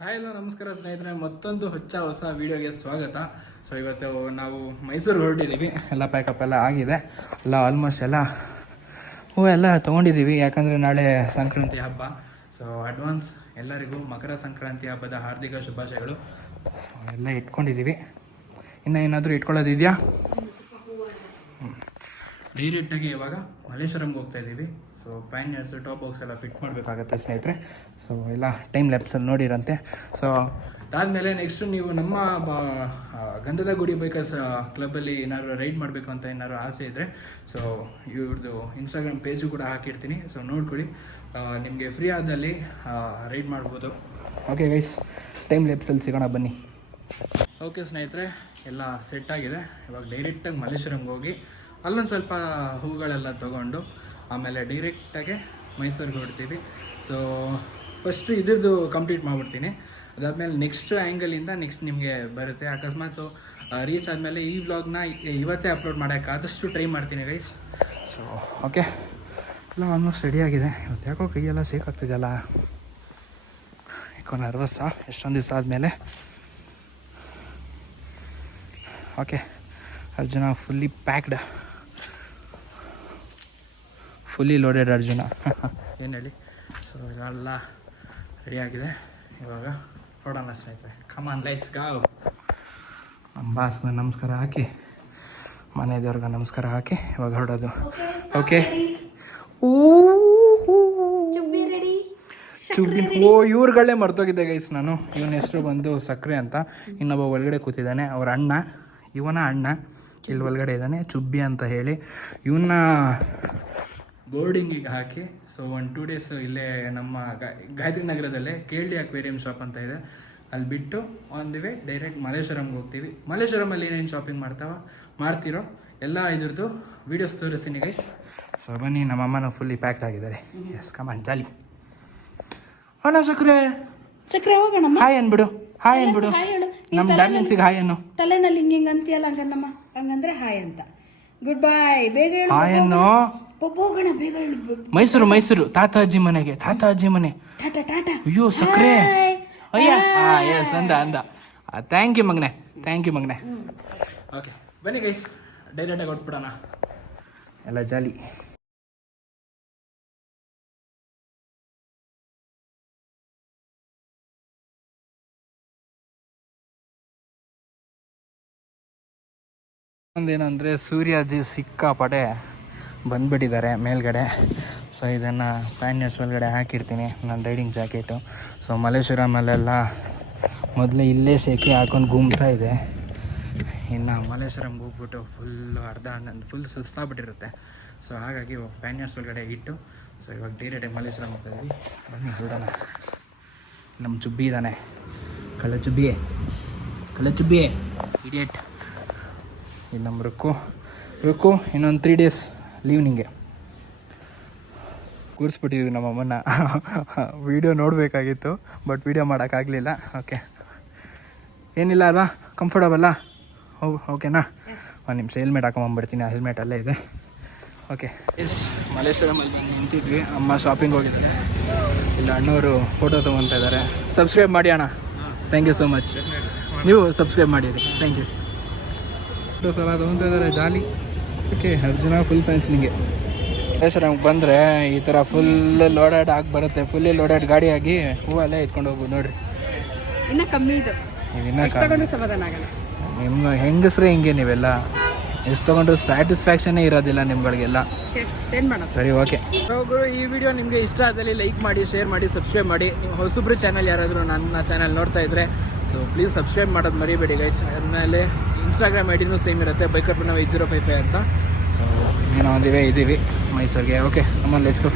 Hi ಎಲ್ಲ, ನಮಸ್ಕಾರ ಸ್ನೇಹಿತರೆ. ಮತ್ತೊಂದು ಹೊಚ್ಚ ಹೊಸ ವಿಡಿಯೋಗೆ ಸ್ವಾಗತ. ಸೊ ಇವತ್ತು ನಾವು ಮೈಸೂರು ಹೊರಟಿದ್ದೀವಿ ಎಲ್ಲ ಪ್ಯಾಕಪ್ ಎಲ್ಲ ಆಗಿದೆ. ಎಲ್ಲ ಆಲ್ಮೋಸ್ಟ್ ಎಲ್ಲ ಹೂ ಎಲ್ಲ ತೊಗೊಂಡಿದ್ದೀವಿ ಯಾಕಂದರೆ ನಾಳೆ ಸಂಕ್ರಾಂತಿ ಹಬ್ಬ. ಸೊ ಅಡ್ವಾನ್ಸ್ ಎಲ್ಲರಿಗೂ ಮಕರ ಸಂಕ್ರಾಂತಿ ಹಬ್ಬದ ಹಾರ್ದಿಕ ಶುಭಾಶಯಗಳು. ಎಲ್ಲ ಇಟ್ಕೊಂಡಿದ್ದೀವಿ ಇನ್ನೂ ಏನಾದರೂ ಇಟ್ಕೊಳ್ಳೋದಿದೆಯಾ? ಡೈರೆಕ್ಟಾಗಿ ಇವಾಗ ಮಲ್ಲೇಶ್ವರಂಗೆ ಹೋಗ್ತಾ ಇದ್ದೀವಿ. ಸೊ ಪ್ಯಾನ್ಯರ್ಸ್ ಟಾಪ್ ಬಾಕ್ಸ್ ಎಲ್ಲ ಫಿಟ್ ಮಾಡಬೇಕಾಗತ್ತೆ ಸ್ನೇಹಿತರೆ. ಸೊ ಎಲ್ಲ ಟೈಮ್ ಲ್ಯಾಪ್ಸಲ್ಲಿ ನೋಡಿರಂತೆ. ಸೊ ಅದಾದಮೇಲೆ ನೆಕ್ಸ್ಟ್ ನೀವು ನಮ್ಮ ಬ- ಗಂಧದ ಗುಡಿ ಬೈಕರ್ಸ್ ಕ್ಲಬ್ಬಲ್ಲಿ ಏನಾದ್ರು ರೈಡ್ ಮಾಡಬೇಕು ಅಂತ ಏನಾದ್ರು ಆಸೆ ಇದ್ದರೆ ಸೊ ಇವ್ರದ್ದು ಇನ್ಸ್ಟಾಗ್ರಾಮ್ ಪೇಜು ಕೂಡ ಹಾಕಿರ್ತೀನಿ. ಸೊ ನೋಡ್ಕೊಳ್ಳಿ. ನಿಮಗೆ ಫ್ರೀ ಆದಲ್ಲಿ ರೈಡ್ ಮಾಡ್ಬೋದು. ಓಕೆ ಗೈಸ್ ಟೈಮ್ ಲ್ಯಾಪ್ಸಲ್ಲಿ ಸಿಗೋಣ ಬನ್ನಿ. ಓಕೆ ಸ್ನೇಹಿತರೆ. ಎಲ್ಲ ಸೆಟ್ ಆಗಿದೆ. ಇವಾಗ ಡೈರೆಕ್ಟಾಗಿ ಮಲ್ಲೇಶ್ವರಂಗೆ ಹೋಗಿ ಅಲ್ಲೊಂದು ಸ್ವಲ್ಪ ಹೂಗಳೆಲ್ಲ ತೊಗೊಂಡು ಆಮೇಲೆ ಡೈರೆಕ್ಟಾಗೆ ಮೈಸೂರಿಗೆ ಹೊಡ್ತೀವಿ ಸೊ ಫಸ್ಟು ಇದ್ರದ್ದು ಕಂಪ್ಲೀಟ್ ಮಾಡಿಬಿಡ್ತೀನಿ. ಅದಾದಮೇಲೆ ನೆಕ್ಸ್ಟ್ ಆ್ಯಂಗಲಿಂದ ನೆಕ್ಸ್ಟ್ ನಿಮಗೆ ಬರುತ್ತೆ. ಅಕಸ್ಮಾತ್ ರೀಚ್ ಆದಮೇಲೆ ಈ ವ್ಲಾಗ್ನ ಇವತ್ತೇ ಅಪ್ಲೋಡ್ ಮಾಡೋಕ್ಕೆ ಆದಷ್ಟು ಟ್ರೈ ಮಾಡ್ತೀನಿ ಗೈಸ್ ಸೊ ಓಕೆ ಎಲ್ಲ ಆಲ್ಮೋಸ್ಟ್ ರೆಡಿ ಆಗಿದೆ. ಇವತ್ತು ಯಾಕೋ ಕೈಯೆಲ್ಲ ಸೇಕಾಗ್ತಿದೆಯಲ್ಲ ಯಾಕೋ ನರ್ವಸ್ಸಾ ಎಷ್ಟೊಂದು ದಿವಸ ಆದಮೇಲೆ. Okay Arjuna fully packed fully loaded Arjuna ಏನು ಹೇಳಿ? ಸೊ ಇದೆಲ್ಲ ರೆಡಿಯಾಗಿದೆ ಇವಾಗ ನೋಡೋಣ ಸ್ನೇಹಿತರೆ. ಕಮಾನ್ ಲೈಟ್ಸ್ ಗಾವ್ ನಮ್ಮ ಬಾಸ್ಗೆ ನಮಸ್ಕಾರ ಹಾಕಿ ಮನೆ ದೇವ್ರಿಗೆ ನಮಸ್ಕಾರ ಹಾಕಿ ಇವಾಗ ಹೊರಡೋದು. ಓಕೆ ಚುಬ್ಬಿ ರೆಡಿ ಚುಬ್ಬಿ ಓ ಇವ್ರುಗಳೇ ಮರ್ತೋಗಿದ್ದೆ ಗೈಸ್ ನಾನು ಇವನ ಹೆಸರು ಬಂದು ಸಕ್ರೆ ಅಂತ. ಇನ್ನೊಬ್ಬ ಒಳಗಡೆ ಕೂತಿದ್ದಾನೆ ಅವ್ರ ಅಣ್ಣ. ಇವನ ಅಣ್ಣ. ಇಲ್ಲಿ ಒಳಗಡೆ ಇದ್ದಾನೆ ಚುಬ್ಬಿ ಅಂತ ಹೇಳಿ. ಇವನ್ನ ಬೋರ್ಡಿಂಗಿಗೆ ಹಾಕಿ ಸೊ ಒನ್ ಟೂ ಡೇಸ್ ಇಲ್ಲೇ ನಮ್ಮ ಗಾಯತ್ರಿ ನಗರದಲ್ಲೇ ಕೇಳಿ ಅಕ್ವೇರಿಯಂ ಶಾಪ್ ಅಂತ ಇದೆ. ಅಲ್ಲಿ ಬಿಟ್ಟು ಆನ್ ದಿ ವೇ ಡೈರೆಕ್ಟ್ ಮಲ್ಲೇಶ್ವರಂಗೆ ಹೋಗ್ತೀವಿ. ಮಲೇಶ್ವರಮಲ್ಲಿ ಏನೇನು ಶಾಪಿಂಗ್ ಮಾಡ್ತಾವ ಮಾಡ್ತಿರೋ ಎಲ್ಲ ಇದ್ರದ್ದು ವೀಡಿಯೋಸ್ ತೋರಿಸ್ತೀನಿ ಗೈಸ್ ಸೊ ಬನ್ನಿ ನಮ್ಮ ಅಮ್ಮನ ಫುಲ್ಲಿ ಪ್ಯಾಕ್ಡ್ ಆಗಿದ್ದಾರೆ. ಎಸ್ ಕಮಾನ್ ಜಾಲಿ ಅಣ್ಣ ಸಕ್ರೆ ಚಕ್ರೆ ಹೋಗೋಣ ಹಾಯ್ ಅನ್ಬಿಡು ಹಾಯ್ ಅನ್ಬಿಡು ನಮ್ಮ ಡಾರ್ಲಿಂಗ್ಸಿಗೆ ಹಾಯ್ ಅನ್ನು. ತಲೆನಲ್ಲಿ ಹಿಂಗೆ ಹಿಂಗೆ ಅಂತೀಯಲ್ಲ ಹಂಗನ್ನಮ್ಮ ಹಂಗಂದ್ರೆ ಹಾಯ್ ಅಂತ. ಗುಡ್ ಬಾಯ್ ಬೇಗ ಹಾಯ್ ಅನ್ನು. ಹೋಗೋಣ ಬೇಗ ಹೇಳು ಮೈಸೂರು ಮೈಸೂರು ತಾತ ಅಜ್ಜಿ ಮನೆಗೆ ತಾತ ಅಜ್ಜಿ ಮನೆ. ಟಾಟಾ ಟಾಟಾ. ಅಯ್ಯೋ ಸಕ್ರೆ. ಅಯ್ಯ ಹಾ ಎಸ್ ಅಂದ ಅಂದ. ಥ್ಯಾಂಕ್ ಯು ಮಗನೆ. ಥ್ಯಾಂಕ್ ಯು ಮಗನೆ. ಓಕೆ ಬನ್ನಿ ಗೈಸ್ ಡೈರೆಕ್ಟಾಗಿ ಹೊಟ್ಬಿಡೋಣ ಎಲ್ಲ ಜಾಲಿ. ಒಂದೇನಂದ್ರೆ ಸೂರ್ಯಾಜಿ ಸಿಕ್ಕಾಪಡೆ ಬಂದ್ಬಿಟ್ಟಿದ್ದಾರೆ ಮೇಲ್ಗಡೆ. ಸೊ ಇದನ್ನು ಪ್ಯಾನ್ಯರ್ಸ್ ಮೇಲ್ಗಡೆ ಹಾಕಿರ್ತೀನಿ, ನನ್ನ ರೈಡಿಂಗ್ ಜಾಕೆಟು ಸೊ ಮಲೇಶ್ವರಮಲ್ಲೆಲ್ಲ ಮೊದಲು ಇಲ್ಲೇ ಸೇಕಿ ಹಾಕೊಂಡು ಗುಮ್ತಾ ಇದೆ. ಇನ್ನು ಮಲೇಶ್ವರಮ್ಗೆ ಹೋಗ್ಬಿಟ್ಟು ಫುಲ್ಲು ಅರ್ಧ ಫುಲ್ ಸುಸ್ತಾಗ್ಬಿಟ್ಟಿರುತ್ತೆ. ಸೊ ಹಾಗಾಗಿ ಪ್ಯಾನ್ಯರ್ಸ್ ಒಳಗಡೆ ಇಟ್ಟು ಸೊ ಇವಾಗ ಡೈರೆಕ್ಟಾಗಿ ಮಲ್ಲೇಶ್ವರಂ ಹೋಗ್ತಾ ಇದ್ವಿ ಬನ್ನಿ ಹೊರಡೋಣ ನಮ್ಮ ಚುಬ್ಬಿ ಇದ್ದಾನೆ ಕಳ್ಳ ಚುಬ್ಬಿಯೇ ಕಳ್ಳ ಚುಬ್ಬಿಯೇ ಇಡಿಯೇಟ್ ಇದು ನಮ್ಮ ರುಕ್ಕು. ರುಕ್ಕು, ಇನ್ನೊಂದು ತ್ರೀ ಡೇಸ್ ಲೀವ್ ನಿಂಗೆ ಕೂರಿಸ್ಬಿಟ್ಟಿದ್ವಿ ನಮ್ಮ ಅಮ್ಮನ ವೀಡಿಯೋ ನೋಡಬೇಕಾಗಿತ್ತು ಬಟ್ ವೀಡಿಯೋ ಮಾಡೋಕ್ಕಾಗಲಿಲ್ಲ. ಓಕೆ ಏನಿಲ್ಲ ಅಲ್ವಾ? ಕಂಫರ್ಟಬಲ್ಲ ಹೌ ಓಕೆನಾ ಒಂದು ನಿಮಿಷ ಹೆಲ್ಮೆಟ್ ಹಾಕೊಂಬಂಬಿಡ್ತೀನಿ ಆ ಹೆಲ್ಮೆಟ್ ಅಲ್ಲೇ ಇದೆ. ಓಕೆ ಎಸ್ ಮಲ್ಲೇಶ್ವರಮಲ್ಲಿ ಬಂದು ನಿಂತಿದ್ವಿ. ಅಮ್ಮ ಶಾಪಿಂಗ್ ಹೋಗಿದ್ದಾರೆ ಇಲ್ಲ ಅಣ್ಣವರು ಫೋಟೋ ತೊಗೊತಾ ಇದ್ದಾರೆ ಸಬ್ಸ್ಕ್ರೈಬ್ ಮಾಡಿ ಅಣ್ಣ. ಥ್ಯಾಂಕ್ ಯು ಸೋ ಮಚ್ ನೀವು ಸಬ್ಸ್ಕ್ರೈಬ್ ಮಾಡಿರಿ ಥ್ಯಾಂಕ್ ಯು ಫೋಟೋಸ್ ಎಲ್ಲ ತೊಗೊತಾ ಇದ್ದಾರೆ jolly. Okay Arjuna full fans ನಿಮಗೆ ಮಲ್ಲೇಶ್ವರಂಗೆ ಬಂದರೆ ಈ ಥರ ಫುಲ್ ಲೋಡೆಡ್ ಆಗಿ ಬರುತ್ತೆ. ಫುಲ್ಲಿ ಲೋಡೆಡ್ ಗಾಡಿ ಆಗಿ ಹೂವಲ್ಲೇ ಎತ್ಕೊಂಡು ಹೋಗ್ಬೋದು ನೋಡ್ರಿ. ಇನ್ನ ಕಮ್ಮಿ ಇದು. ತಗೊಂಡು ಸಮಾಧಾನ ಆಗಲ್ಲ. ನಿಮ್ಮ ಹೆಂಗಸ್ರೆ ಹಿಂಗೆ ನೀವೆಲ್ಲ? ಎಷ್ಟು ತಗೊಂಡ್ರು ಸ್ಯಾಟಿಸ್ಫ್ಯಾಕ್ಷನೇ ಇರೋದಿಲ್ಲ ನಿಮ್ಗಳಿಗೆಲ್ಲ. ಏನು ಮಾಡೋದು ಸರಿ ಓಕೆ ಈ ವಿಡಿಯೋ ನಿಮಗೆ ಇಷ್ಟ ಆದಲ್ಲಿ ಲೈಕ್ ಮಾಡಿ ಶೇರ್ ಮಾಡಿ ಸಬ್ಸ್ಕ್ರೈಬ್ ಮಾಡಿ. ನೀವು ಹೊಸಬ್ರು ಚಾನಲ್ ಯಾರಾದರೂ ನನ್ನ ಚಾನಲ್ ನೋಡ್ತಾ ಇದ್ರೆ ಸೊ ಪ್ಲೀಸ್ ಸಬ್ಸ್ಕ್ರೈಬ್ ಮಾಡೋದು ಮರಿಬೇಡಿ ಗೈಸ್ ಆದಮೇಲೆ ಇನ್ಸ್ಟಾಗ್ರಾಮ್ ಐ ಡಿನೂ ಸೇಮ್ ಇರುತ್ತೆ ಬೈಕರ್ ನಾವು ಏಟ್ ಜೀರೋ ಫೈವ್ ಫೈವ್ ಅಂತ. ಸೊ ಏನೋ ಒಂದಿವೆ ಇದ್ದೀವಿ ಮೈಸೂರಿಗೆ. ಓಕೆ ನಮ್ಮಲ್ಲಿ ಲೆಚ್ಕೋ